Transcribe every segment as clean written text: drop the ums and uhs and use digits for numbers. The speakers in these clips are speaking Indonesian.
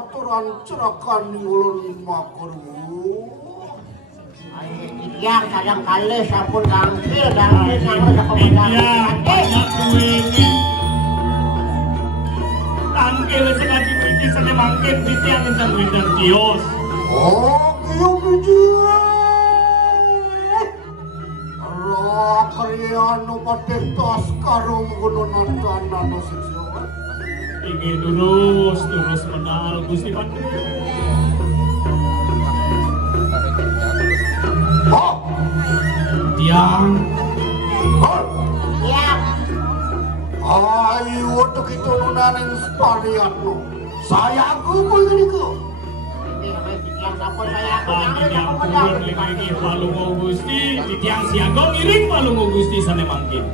baturan cerakan ulun makaru. Yang kadang kali sampun gangkil nang rekomendasi. Banyak duwene. Tangkil sekali mriki sene mangkin titiang ingkang wendang kios. Oh, kiyo biji. Kriano patetos karung gunonan tanah sisyo. Inggih terus menal Gusti Patih. Oh, Tiang. oh. Ya, Ayo untuk itu nunaning spariatno. Saya aku begini ku. yang sampun saya Pagi nyampur lagi palungo Gusti, titiang siaga ngiring palungo Gusti sane mangkin.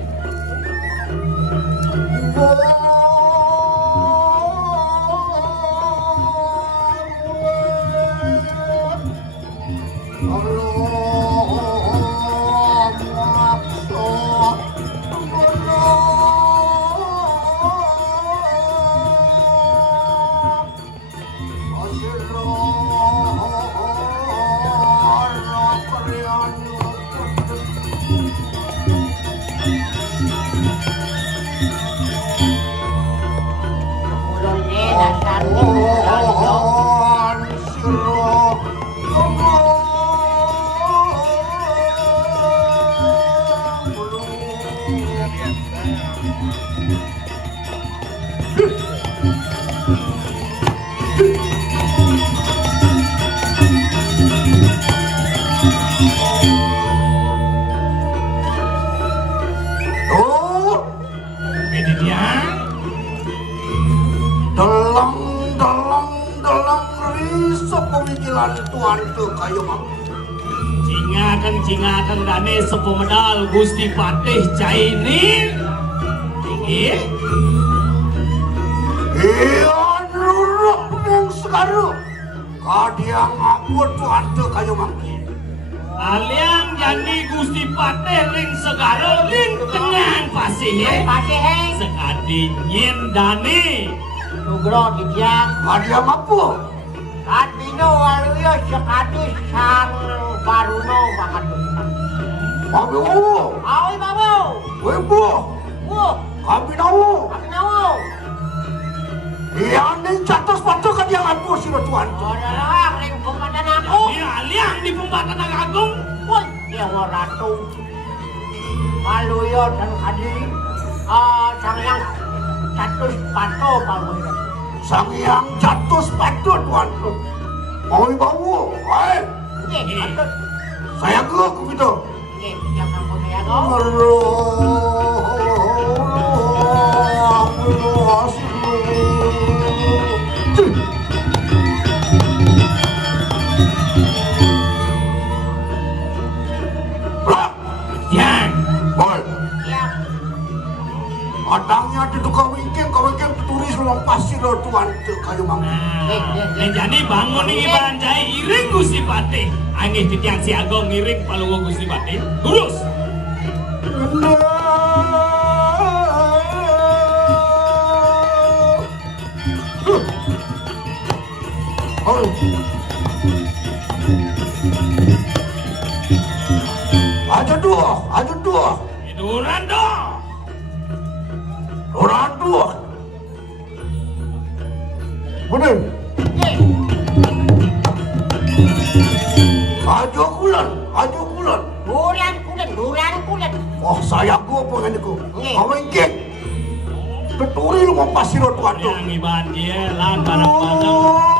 Cingakan dane sepemedal Gusti Patih Cainin. Inggih. Iya nurut yang sekarang. Kadiang aku tuan tu kayu mangki. Aliang jandi Gusti Patih ring segara ring tenang pasih. Pasih sekadi nyen dane. Nugro titiang. Kadiang apa? Kadino waluyo sekadi sang Baruno makadus. Babi awo. Awi babu. Webo. Kami nawo. Iya ning catos patu kadiang apa sih tuan? Adalah ring pembatan aku. Iya aliang di pembatan agung. Woi, Dewa Ratu. Waluyo dan kadi sang yang catus patu baluyo. Sang yang catus patu tuan. Mau bawa. Saya aku gitu. Yang sampun saya go. Adangnya di tukang wingking turis long pasir lo tuan tu kayu mangki. Jadi bangun ini banjai iring Gusti Patih. Angin titiang si agong ngiring palungo Gusti Patih. Lurus. Aja dua. Durando. Bener. Ajo kulan. Bulan. Oh, saya gua pengen iku. Kau ingin. Beturi lu mau pasir lo tuan tu. Yang iban dia lan barang-barang.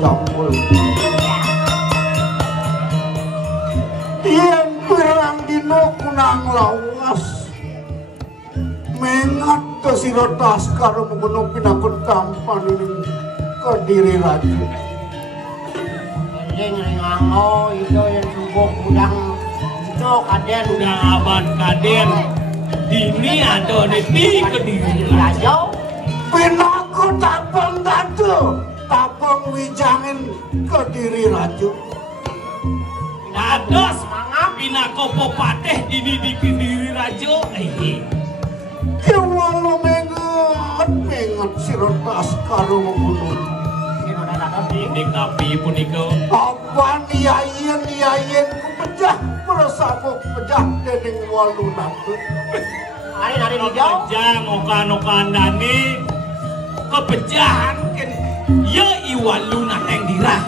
jambul. Yen pirang dino kunang lawas mengat ke sira Taskara mengkono pinakut tampan ini Kediri Raju. Ring anggo itu yang subuh udang itu kaden Udang abad kaden. Dini ada di Kediri Raju. Pinakut tapang datu, tapang wijangin Kediri Raju. Dados pinako popateh dini di Kediri Rajo. Kewalo mengat sira Taskara mengkono. Ini kapi punika. Apa niayen kepejah bersabuk pejah dening walunatun. Hari hijau. Kepejang okan-okan dani kepejahan kan ya iwaluna teng dirah.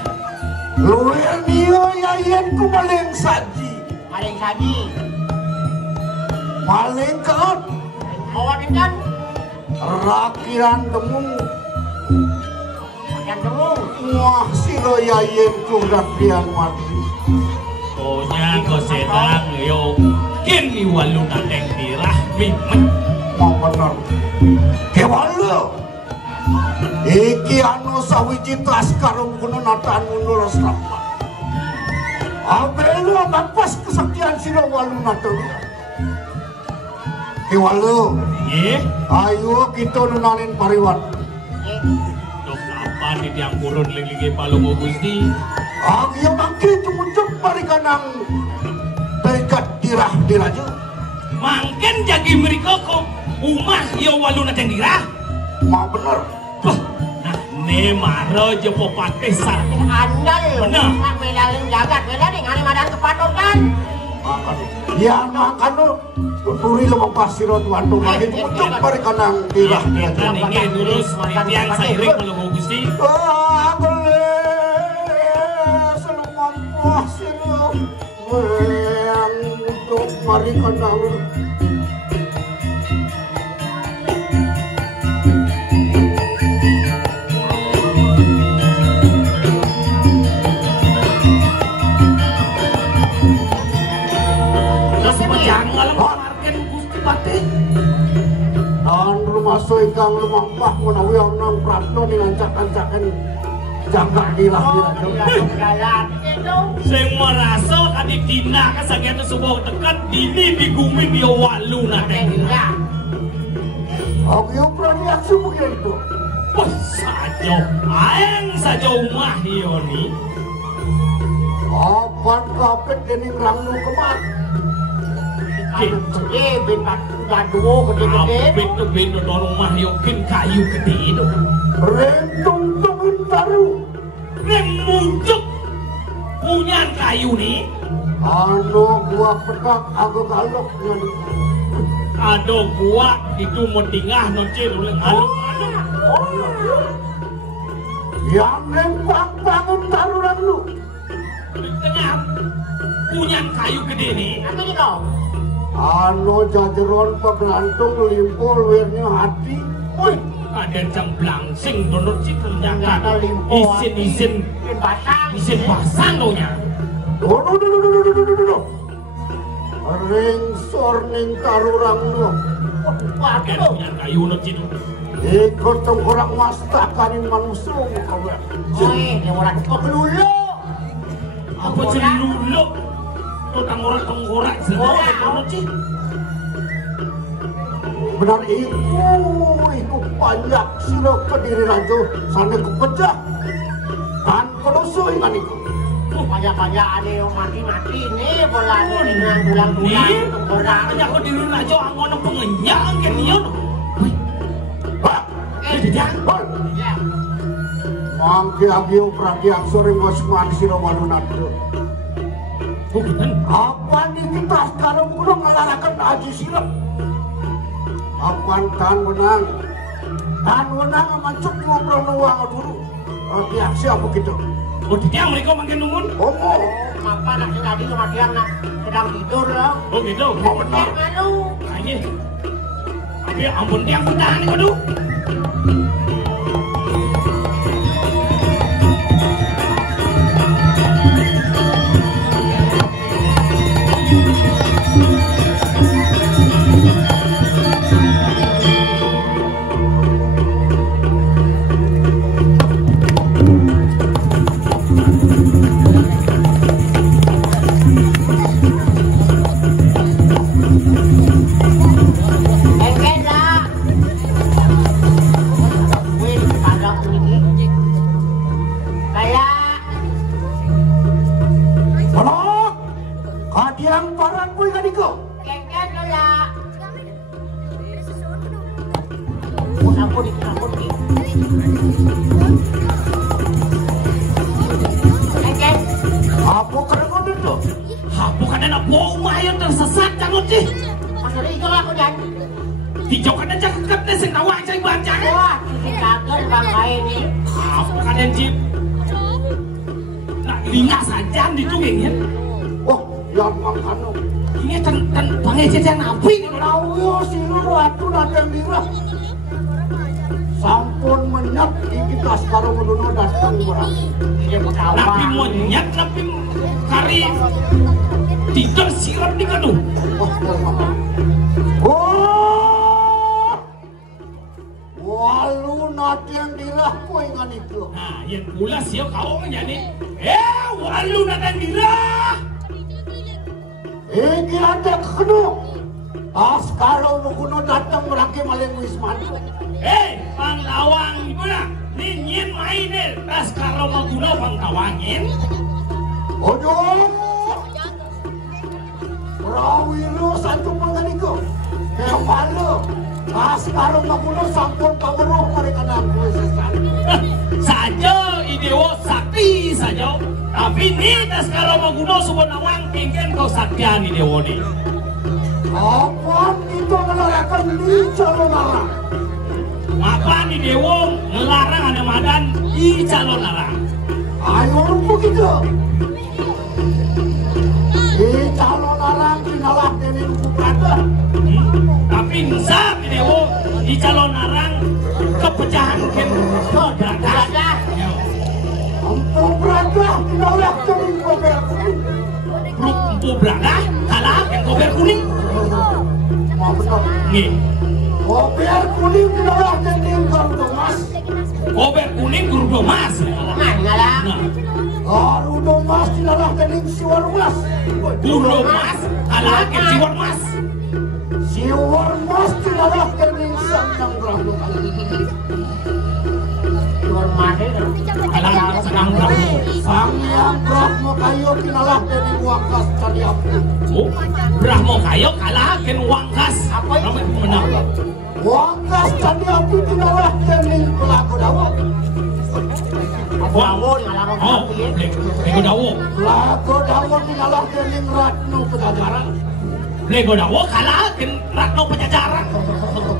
Luwih niyo yayen ku maling saji. Paling saji. Paling kaot Kawan kan. rakiran demung. Yang demung. Wah sira yayen ku rakian mati. Konya ko sedang yo kin iwaluna teng dirah mimet. Mau bener. Kewalo. Iki anu sawiji Taskara mengkono natan mundur selamat. Abelu mapas kesaktian sira walunatun. Kewalo. Nggih. Ayo kita nunanin pariwan. Dok apa di tiang purun lagi palungo Gusti. Ayo mangke tumujuk parikanang terikat dirah diraju. Mangken jagi mereka kok umah yo waluna teng dirah. Mau bener. Wah, nah ne maro je popateh sarto. Andal. Bener. Nak medalin jagat beda nih ngani madan kepatokan. Makan. Ya makan lo. Tuturi lo pasiro tuandu lagi tumujuk parikanang dirah diraju. Kita ingin lurus di tiang sairing palungo Gusti. Ah, boleh. Selalu mampu siro. Yang untuk parikanang. Jangan marken Gusti Patih. Dan rumah soikang lumampah menawi nang pratno ningancak-ancakan jaga dirah diraju. Jalan itu. Sing merasa kadi dina kasagian sebuah tekan dini digumin yo waluna teng dirah. Aku yang berani aksi begitu. Wah sajo, aeng sajo umah yo ni. Apaan kapet dening rangnu kemat. Gede bentar gaduh gede-gede. Apit bendo don rumah yo kin kayu gede itu. Rentung tungin taru. Rem muncuk punyan kayu ni. Anu gua petak aku galok dengan Ado gua itu mentingah nocir uleng alung-alung. yang nempang bangun taru rangnu. Di tengah punyan kayu gede ni. Apa ni kau? Anu jajeron pegelantung limpul wirnya hati. Woi, ada jamblang sing donor citu nyangka. Nyangka limpo. Isin Basang. pasang kau nya. Duh. Ring sorning taru rangnu. Ada punyan kayu no citu. Ikut tengkorak mastakanin manusia kau. Oi, dia orang kau kelulu. Apa celulu? Tuh tengkorak semua donor citu. Benar iku panjak sira Kediri Raju sane kepejah kan kodoso ingan iku Banyak-banyak ada yang mati-mati nih bola dengan bulan-bulan Nih, orang. hanya kau diri raja angon pengenyang kan dia. Pak Jangan. Ya. mangke agiu pragyang sore masman sira walunatru Bukan. apa nih kita sekarang kudu ngalarakan aji sira apaan tan menang amancuk ngobrol nuwang dulu tiap siapa gitu Oh, dia mereka makin numun. omong Apa nak tadi kematian nak sedang tidur loh. Oh gitu. mau benar Malu. Ayo. Tapi ampun dia bertahan kau tu. ikut sih. Masih hijau aku dan. Hijau kan aja kekep deh sing nawang cai bancang. Wah, cici kaget bang kain ini. Apa kalian Cip? Nak lingas saja ditungingin. Wah, yang mangkano. Ini ten bangnya yang nabi. Lawo siru atu datang dirah. Sampun menyat iki Baskara Maguno datang orang. Dia mau Nabi monyet, nabi kari tidak sirap di kadu. Wah, oh, walu natang dirah ko ingan itu. Nah, yang pula siya kau menjadi. Walu natang dirah. Iki ada keno. Baskara Maguno datang merangkai maling wisman. Panglawang guna. Ninyin mainin Baskara Maguno panglawangin. Ojo. Prawiro satu penganiko. Kepala. Baskara Maguno sampun paweruh mereka nangku sesan. Saja idewo sakti saja. Tapi ni Baskara Maguno subonawang pingin kau saktian idewo ni. Kapan itu ngelarakan di calon arah? Apa ni dewo ngelarang ada madan di calon arah? Ayo begitu. Di calon arah kinalah dari Empu Prada. Tapi bisa ni dewo di calon arah kepecahan ken ada. Empu Prada kinalah dari Kober Kuning. Empu Prada kalah ken Kober Kuning. Mau betul. Nih, Kober Kuning kinalah dari Garuda Mas. Kober Kuning Garuda Mas. Ngalah. Nah, Garuda Mas kinalah dari Siwar Mas. Garuda Mas kalah ken Siwar Mas. Siwar Mas kinalah dari Sanyang Brahmo. Siwar mati. Kalah ken Sanyang Brahmo. Sanyang Brahmo kayo kinalah dari Wangkas Cadiapu. Oh, Brahmo kayo kalah ken Wangkas. Apa itu? Ramai pemenang. Wangkas Cadiapu kinalah dari Pelaku Dawa. Awon ngalah Oh, Lego Dawo. Pelaku Dawa kinalah dari Ratno Pejajaran. Lego Dawo kalah ken Ratno Pajajaran.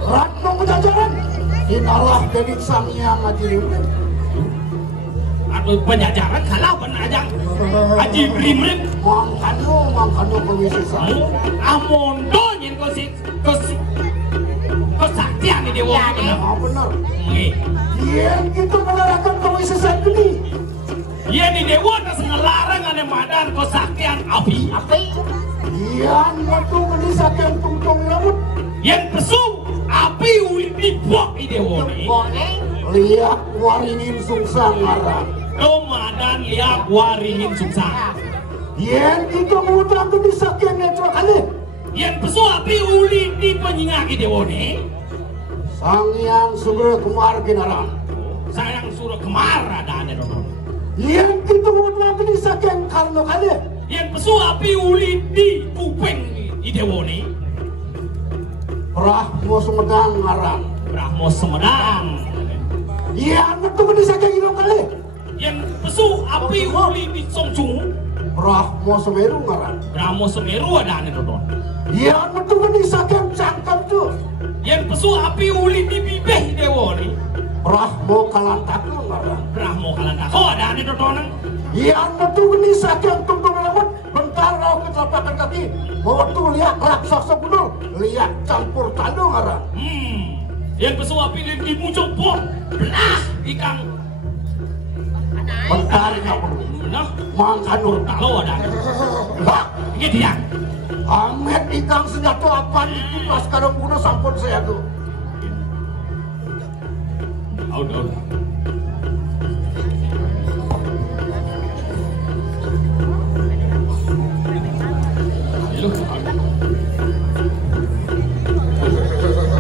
Ratno Pejajaran kinalah dari Sangyang Adirimrim. Atau Pajajaran kalah penajang Haji Brimrim. Mangkano pengisisan. Amondo nyen ko saktian ni dewa. Ah benar. Nggih. Yang gitu melarangkan pengisisan gini. Iya ni dewa tas ngelarang ane madan ko saktian api. Api. Yang metu menisakan tungtung lamut. Yen pesu api uli dibuak i dewa ni. Boleh. Lihat waringin sungsang ngarang. Do madan liap waringin suksa. Yang gitu mengutang menisakan netro kali. Yen pesu api uli di penyingaki dewa ni. Sangyang Sugro Kumar Kinarang. Sayang suruh kemar ada ane dono. Yang gitu mengutang menisakan Karno kali. Yen pesu api uli di kuping i dewa ni. Prahmo Sumedang ngarang. Brahmo Semedang. Yang metu menisakan Ino kali. Yang pesu api uli di Songjung. Prahmo Semeru ngarang. Brahmo Semeru ada ane dono. Yang metu menisakan Cangkap tuh. Yang pesu api uli di bibeh dewa ni. Prahmo Kalantaku ngarang. Brahmo Kalantako ada ane dono. Yang metu menisakan tungtung lamut. Bentar rau kecelapakan kaki. Mau tuh lihat raksasa gunung. Lihat campur tandung ngarang. Yang pesu api di muncul bom. Belah ikang. Bentar nyapur. Nah, Mangkano. kalau ada. Bah, Ini dia. Amet ikang senjata apaan itu Baskara Maguno sampun saya tuh. Out.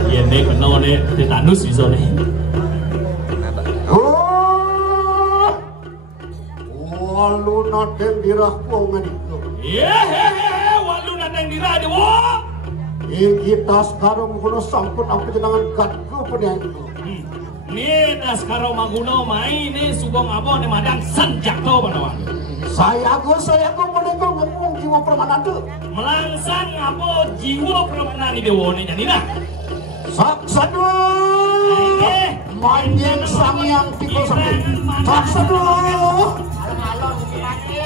Ini kena ni tetanus bisa ni. Oh, walu naden dirah pongan itu. Walu natang dira dewa. Iki Baskara Maguno sampun aku jenengan gatku penian itu. Ni Baskara Maguno main ni subong abo ni madang sanjakto banawan. Saya go menengok ngomong di jiwa permanente. Melangsang apa jiwa permenani dewone janina. Saksadu. Oke. Manjing sang yang pikul sakti. Saksadu. Alon-alon Gusti Pati.